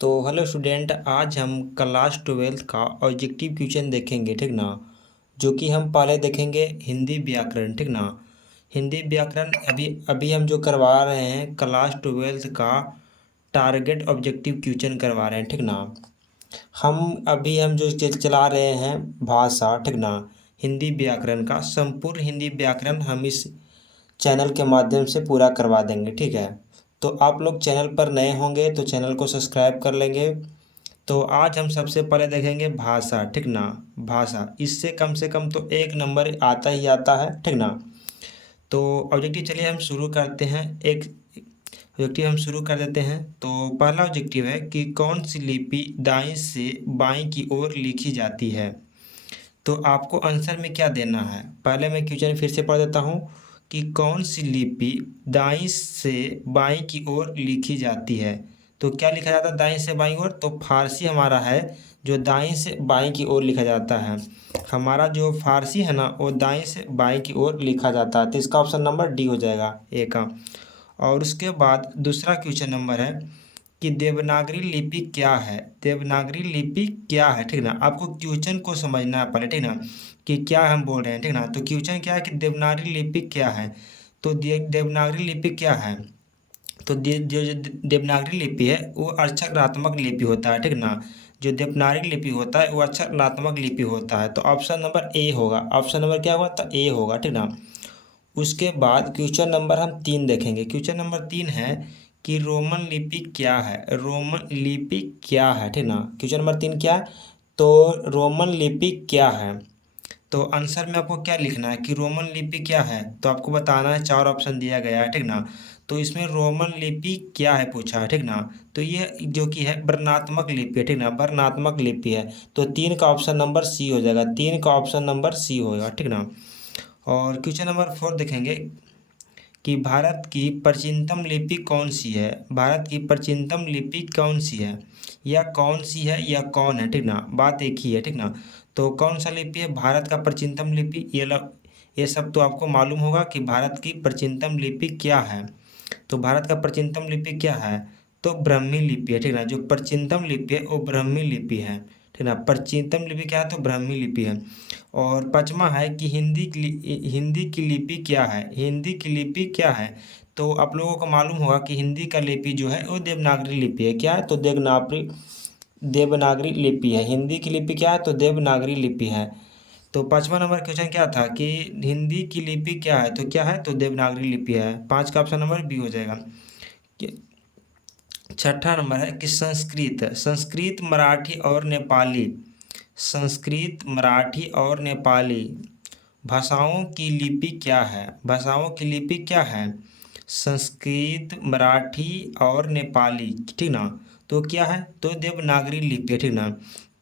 तो hello student, आज हम क्लास 12th का ऑब्जेक्टिव क्वेश्चन देखेंगे, ठीक ना। जो कि हम पहले देखेंगे हिंदी व्याकरण, ठीक ना। हिंदी व्याकरण अभी अभी हम जो करवा रहे हैं क्लास 12th का टारगेट ऑब्जेक्टिव क्वेश्चन करवा रहे हैं, ठीक ना। हम जो चला रहे हैं भाषा, ठीक ना। हिंदी व्याकरण का संपूर्ण हिंदी व्याकरण हम इस चैनल के माध्यम से पूरा करवा देंगे, ठीक है। तो आप लोग चैनल पर नए होंगे तो चैनल को सब्सक्राइब कर लेंगे। तो आज हम सबसे पहले देखेंगे भाषा, ठीक ना। भाषा इससे कम से कम तो एक नंबर आता ही आता है, ठीक ना। तो ऑब्जेक्टिव चलिए हम शुरू करते हैं। एक ऑब्जेक्टिव हम शुरू कर देते हैं। तो पहला ऑब्जेक्टिव है कि कौन सी लिपि दाएं से बाएं की ओर लिखी जाती है। तो आपको आंसर में क्या देना है, पहले मैं क्वेश्चन फिर से पढ़ देता हूँ कि कौन सी लिपि दाईं से बाईं की ओर लिखी जाती है। तो क्या लिखा जाता है दाईं से बाईं ओर, तो फारसी हमारा है जो दाईं से बाईं की ओर लिखा जाता है। हमारा जो फारसी है ना वो दाईं से बाईं की ओर लिखा जाता है। तो इसका ऑप्शन नंबर डी हो जाएगा, ए का। और उसके बाद दूसरा क्वेश्चन नंबर है कि देवनागरी लिपि क्या है। देवनागरी लिपि क्या है, ठीक ना। आपको क्वेश्चन को समझना है पहले, ठीक ना, कि क्या हम बोल रहे हैं, ठीक ना। तो क्वेश्चन क्या है कि देवनागरी लिपि क्या है। तो देवनागरी लिपि क्या है। तो जो देवनागरी लिपि है वो अक्षरात्मक लिपि होता है, ठीक ना। जो देवनागरी लिपि होता है वो अक्षरात्मक लिपि होता है। तो ऑप्शन नंबर ए होगा। ऑप्शन नंबर क्या होगा, तो ए होगा, ठीक ना। उसके बाद क्वेश्चन नंबर हम 3 देखेंगे। क्वेश्चन नंबर 3 है कि रोमन लिपि क्या है। रोमन लिपि क्या है, ठीक ना। क्वेश्चन नंबर 3 क्या है, तो रोमन लिपि क्या है। तो आंसर में आपको क्या लिखना है कि रोमन लिपि क्या है। तो आपको बताना है, 4 ऑप्शन दिया गया है, ठीक ना। तो इसमें रोमन लिपि क्या है पूछा है, ठीक ना। तो ये जो कि है वर्णात्मक लिपि है, ठीक ना, वर्णात्मक लिपि है। तो 3 का ऑप्शन नंबर सी हो जाएगा, 3 का ऑप्शन नंबर सी होगा, ठीक ना। और क्वेश्चन नंबर 4 देखेंगे कि भारत की प्राचीनतम लिपि कौन सी है। भारत की प्राचीनतम लिपि कौन सी है, या कौन सी है या कौन है, ठीक ना। बात एक ही है, ठीक ना। तो कौन सा लिपि है भारत का प्राचीनतम लिपि, ये सब तो आपको मालूम होगा कि भारत की प्राचीनतम लिपि क्या है। तो भारत का प्राचीनतम लिपि क्या है, तो ब्राह्मी लिपि है, ठीक ना। जो प्राचीनतम लिपि है वो ब्राह्मी लिपि है, ठीक ना। प्राचीनतम लिपि क्या है, तो ब्राह्मी लिपि है। और पाँचवा है कि हिंदी की लिपि क्या है। हिंदी की लिपि क्या है, तो आप लोगों को मालूम होगा कि हिंदी का लिपि जो है वो देवनागरी लिपि है। क्या है, तो देवनागरी लिपि है। हिंदी की लिपि क्या है, तो देवनागरी लिपि है। तो 5वां नंबर क्वेश्चन क्या था कि हिंदी की लिपि क्या है, तो क्या है, तो देवनागरी लिपि है। 5 का ऑप्शन नंबर बी हो जाएगा। कि- छठा नंबर है कि संस्कृत संस्कृत मराठी और नेपाली। संस्कृत मराठी और नेपाली भाषाओं की लिपि क्या है। भाषाओं की लिपि क्या है, संस्कृत मराठी और नेपाली, ठीक ना। तो क्या है, तो देवनागरी लिपि है, ठीक ना।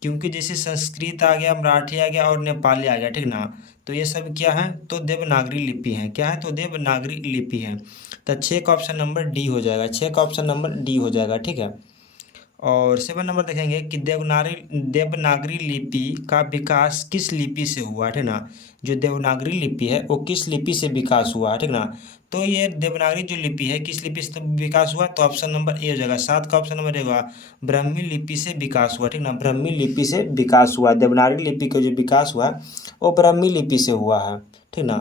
क्योंकि जैसे संस्कृत आ गया, मराठी आ गया और नेपाली आ गया, ठीक ना। तो ये सब क्या है, तो देवनागरी लिपि है। क्या है, तो देवनागरी लिपि है। तो 6 का ऑप्शन नंबर डी हो जाएगा, 6 का ऑप्शन नंबर डी हो जाएगा, ठीक है। और 7 नंबर देखेंगे कि देवनागरी लिपि का विकास किस लिपि से हुआ, ठीक ना। जो देवनागरी लिपि है वो किस लिपि से विकास हुआ है, ठीक ना। तो ये देवनागरी जो लिपि है किस लिपि से विकास हुआ, तो ऑप्शन नंबर ए हो जाएगा। 7 का ऑप्शन नंबर रहेगा ब्राह्मी लिपि से विकास हुआ, ठीक ना। ब्राह्मी लिपि से विकास हुआ, देवनागरी लिपि का जो विकास हुआ वो ब्राह्मी लिपि से हुआ है, ठीक ना।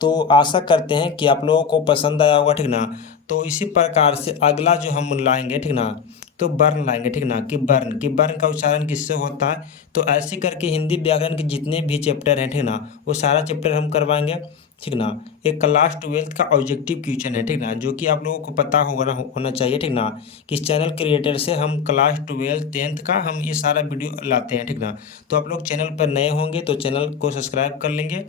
तो आशा करते हैं कि आप लोगों को पसंद आया होगा, ठीक ना। तो इसी प्रकार से अगला जो हम लाएंगे, ठीक ना, तो वर्ण लाएंगे, ठीक ना, कि वर्ण का उच्चारण किससे होता है। तो ऐसे करके हिंदी व्याकरण के जितने भी चैप्टर हैं, ठीक ना, वो सारा चैप्टर हम करवाएंगे, ठीक ना। एक क्लास 12th का ऑब्जेक्टिव क्वेश्चन है, ठीक ना, जो कि आप लोगों को पता होना चाहिए, ठीक ना। कि इस चैनल क्रिएटर से हम क्लास 12 10th का हम ये सारा वीडियो लाते हैं, ठीक ना। तो आप लोग चैनल पर नए होंगे तो चैनल को सब्सक्राइब कर लेंगे।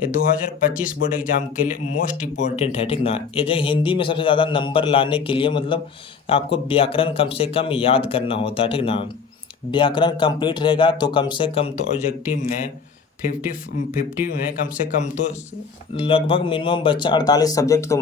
ये 2025 बोर्ड एग्जाम के लिए मोस्ट इम्पोर्टेंट है, ठीक ना। ये जो हिंदी में सबसे ज़्यादा नंबर लाने के लिए मतलब आपको व्याकरण कम से कम याद करना होता है, ठीक ना। व्याकरण कंप्लीट रहेगा तो कम से कम तो ऑब्जेक्टिव में 50 में कम से कम तो लगभग मिनिमम बच्चा 48 सब्जेक्ट तो